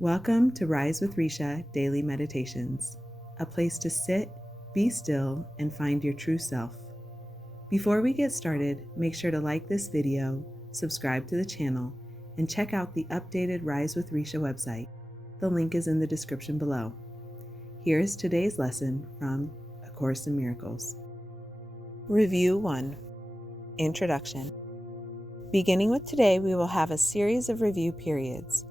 Welcome to Rise with Recia Daily Meditations, a place to sit, be still, and find your true self. Before we get started, make sure to like this video, subscribe to the channel, and check out the updated Rise with Recia website. The link is in the description below. Here is today's lesson from A Course in Miracles. Review 1. Introduction. Beginning with today, we will have a series of review periods.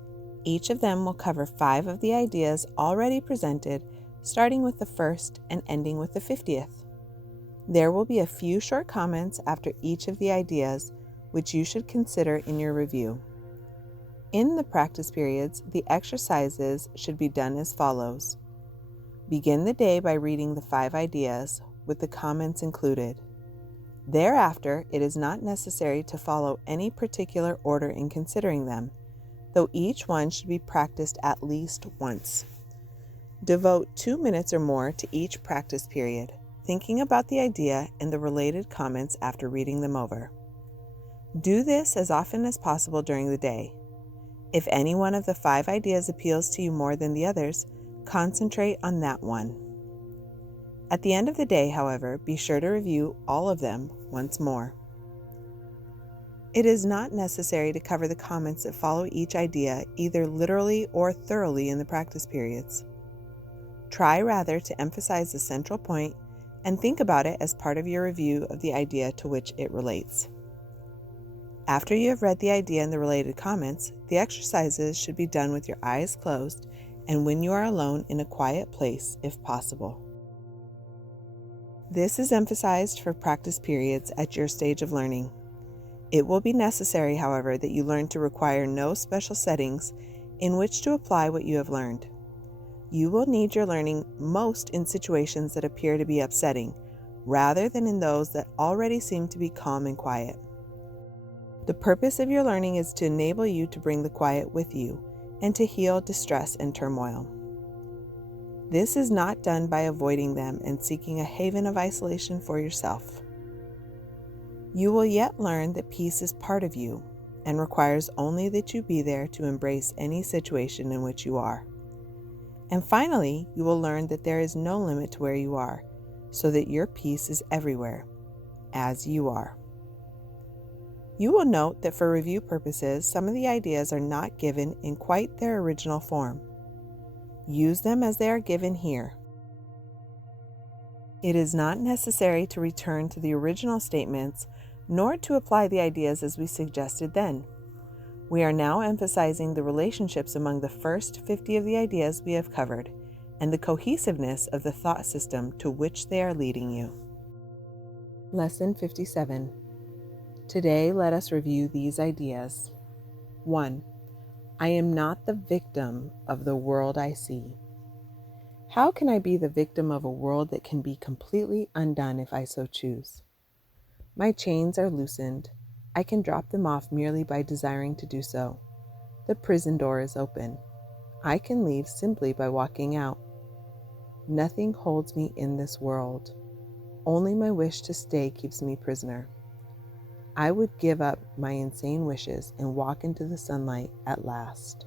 Each of them will cover 5 of the ideas already presented, starting with the first and ending with the 50th. There will be a few short comments after each of the ideas, which you should consider in your review. In the practice periods, the exercises should be done as follows. Begin the day by reading the 5 ideas, with the comments included. Thereafter, it is not necessary to follow any particular order in considering them, though each one should be practiced at least once. Devote 2 minutes or more to each practice period, thinking about the idea and the related comments after reading them over. Do this as often as possible during the day. If any one of the 5 ideas appeals to you more than the others, concentrate on that one. At the end of the day, however, be sure to review all of them once more. It is not necessary to cover the comments that follow each idea either literally or thoroughly in the practice periods. Try rather to emphasize the central point and think about it as part of your review of the idea to which it relates. After you have read the idea and the related comments, the exercises should be done with your eyes closed and when you are alone in a quiet place if possible. This is emphasized for practice periods at your stage of learning. It will be necessary, however, that you learn to require no special settings in which to apply what you have learned. You will need your learning most in situations that appear to be upsetting, rather than in those that already seem to be calm and quiet. The purpose of your learning is to enable you to bring the quiet with you and to heal distress and turmoil. This is not done by avoiding them and seeking a haven of isolation for yourself. You will yet learn that peace is part of you and requires only that you be there to embrace any situation in which you are. And finally, you will learn that there is no limit to where you are, so that your peace is everywhere, as you are. You will note that for review purposes, some of the ideas are not given in quite their original form. Use them as they are given here. It is not necessary to return to the original statements nor to apply the ideas as we suggested then. We are now emphasizing the relationships among the first 50 of the ideas we have covered and the cohesiveness of the thought system to which they are leading you. Lesson 57. Today, let us review these ideas. 1. I am not the victim of the world I see. How can I be the victim of a world that can be completely undone if I so choose? My chains are loosened. I can drop them off merely by desiring to do so. The prison door is open. I can leave simply by walking out. Nothing holds me in this world. Only my wish to stay keeps me prisoner. I would give up my insane wishes and walk into the sunlight at last.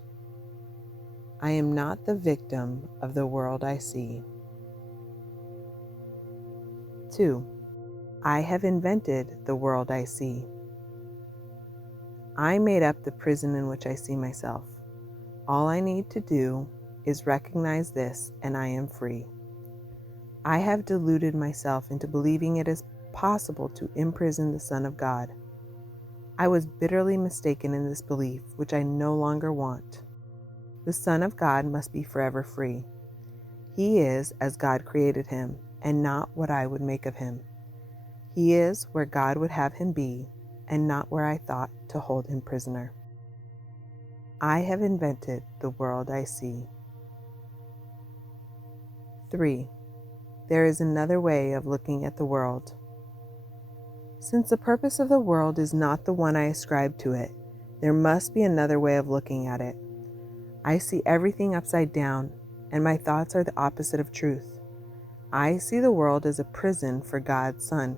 I am not the victim of the world I see. 2. I have invented the world I see. I made up the prison in which I see myself. All I need to do is recognize this and I am free. I have deluded myself into believing it is possible to imprison the Son of God. I was bitterly mistaken in this belief, which I no longer want. The Son of God must be forever free. He is as God created him, and not what I would make of him. He is where God would have him be, and not where I thought to hold him prisoner. I have invented the world I see. 3. There is another way of looking at the world. Since the purpose of the world is not the one I ascribe to it, there must be another way of looking at it. I see everything upside down, and my thoughts are the opposite of truth. I see the world as a prison for God's Son.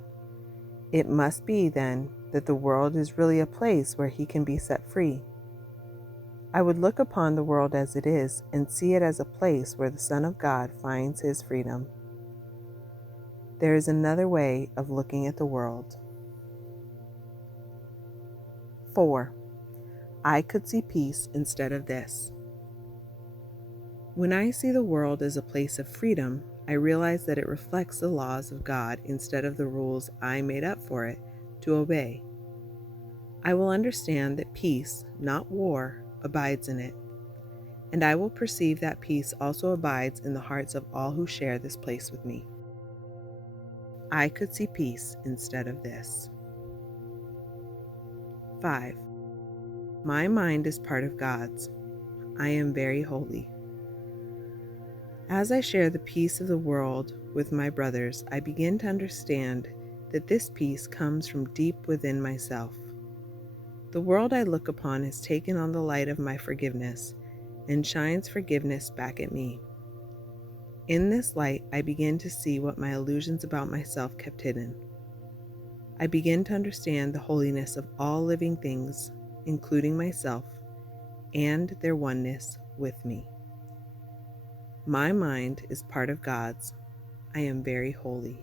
It must be, then, that the world is really a place where he can be set free. I would look upon the world as it is and see it as a place where the Son of God finds his freedom. There is another way of looking at the world. 4. I could see peace instead of this. When I see the world as a place of freedom, I realize that it reflects the laws of God instead of the rules I made up for it to obey. I will understand that peace, not war, abides in it, and I will perceive that peace also abides in the hearts of all who share this place with me. I could see peace instead of this. 5. My mind is part of God's. I am very holy. As I share the peace of the world with my brothers, I begin to understand that this peace comes from deep within myself. The world I look upon has taken on the light of my forgiveness and shines forgiveness back at me. In this light, I begin to see what my illusions about myself kept hidden. I begin to understand the holiness of all living things, including myself, and their oneness with me. My mind is part of God's. I am very holy.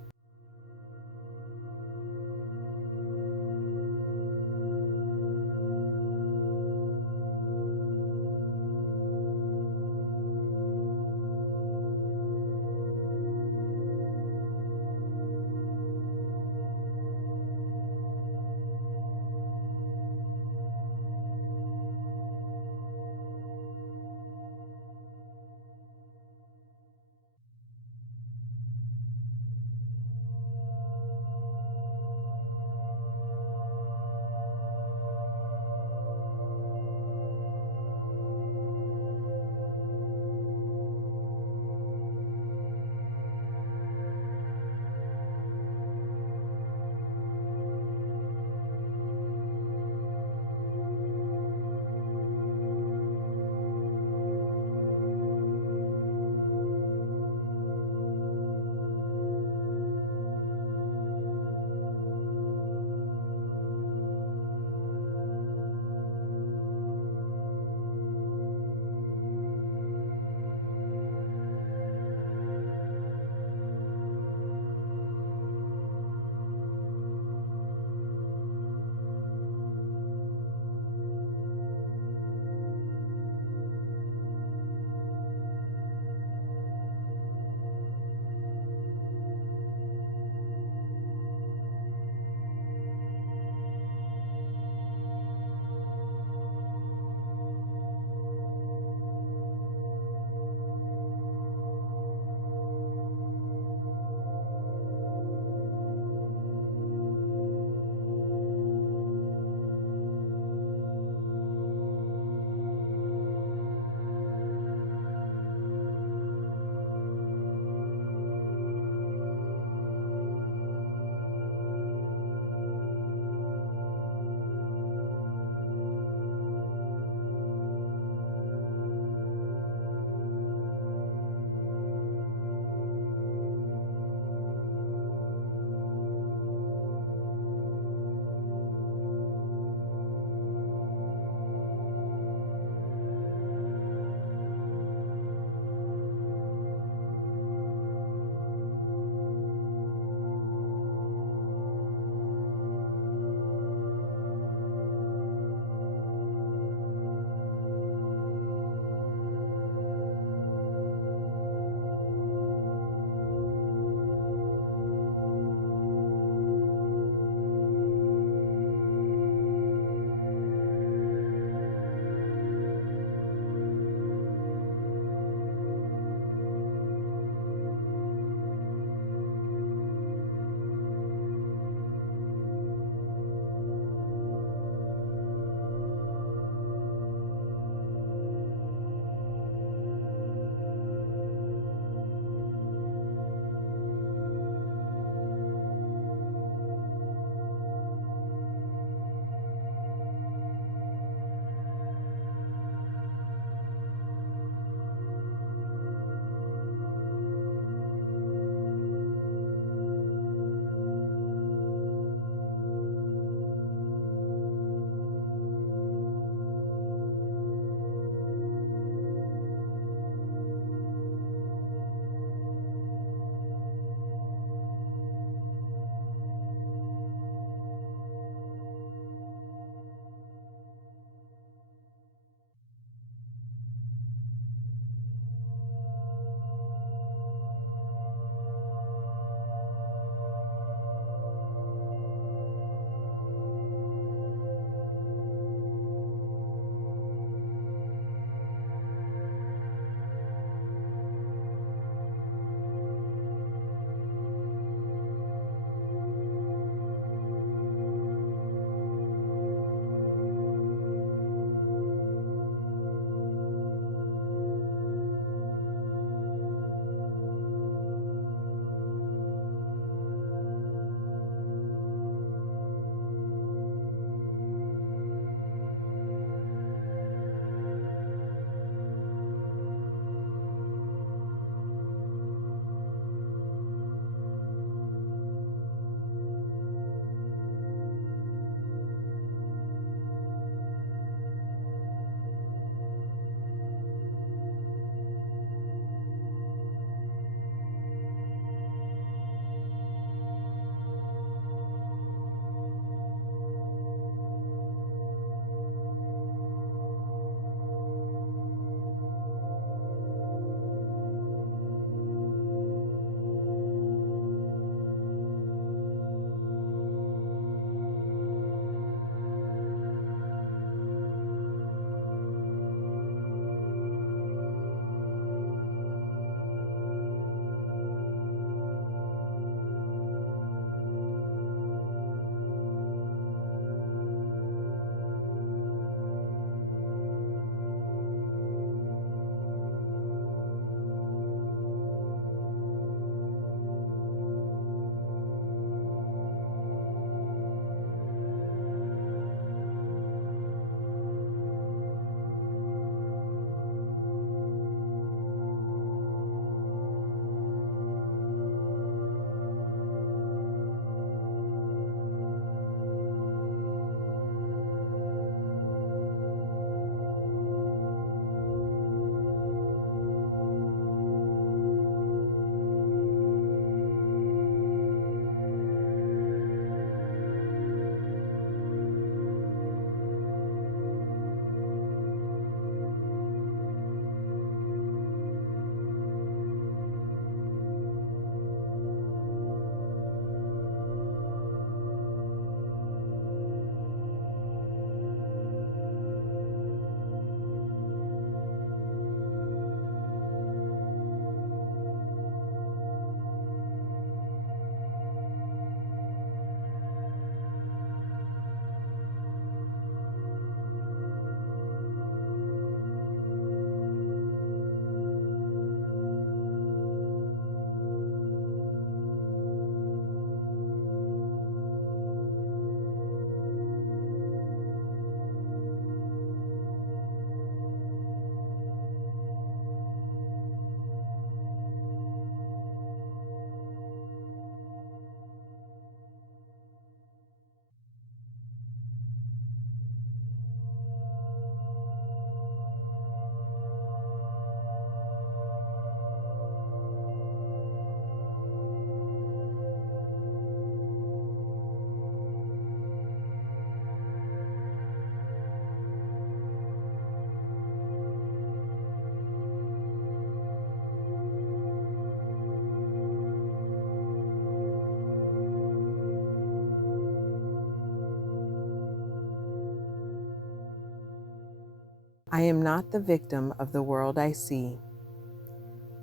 I am not the victim of the world I see.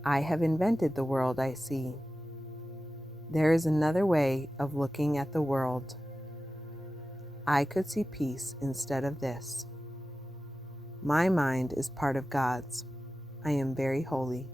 I have invented the world I see. There is another way of looking at the world. I could see peace instead of this. My mind is part of God's. I am very holy.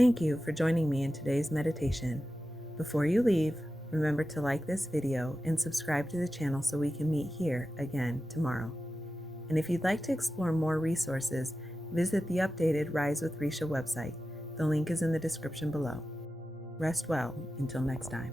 Thank you for joining me in today's meditation. Before you leave, remember to like this video and subscribe to the channel so we can meet here again tomorrow. And if you'd like to explore more resources, visit the updated Rise with Recia website. The link is in the description below. Rest well until next time.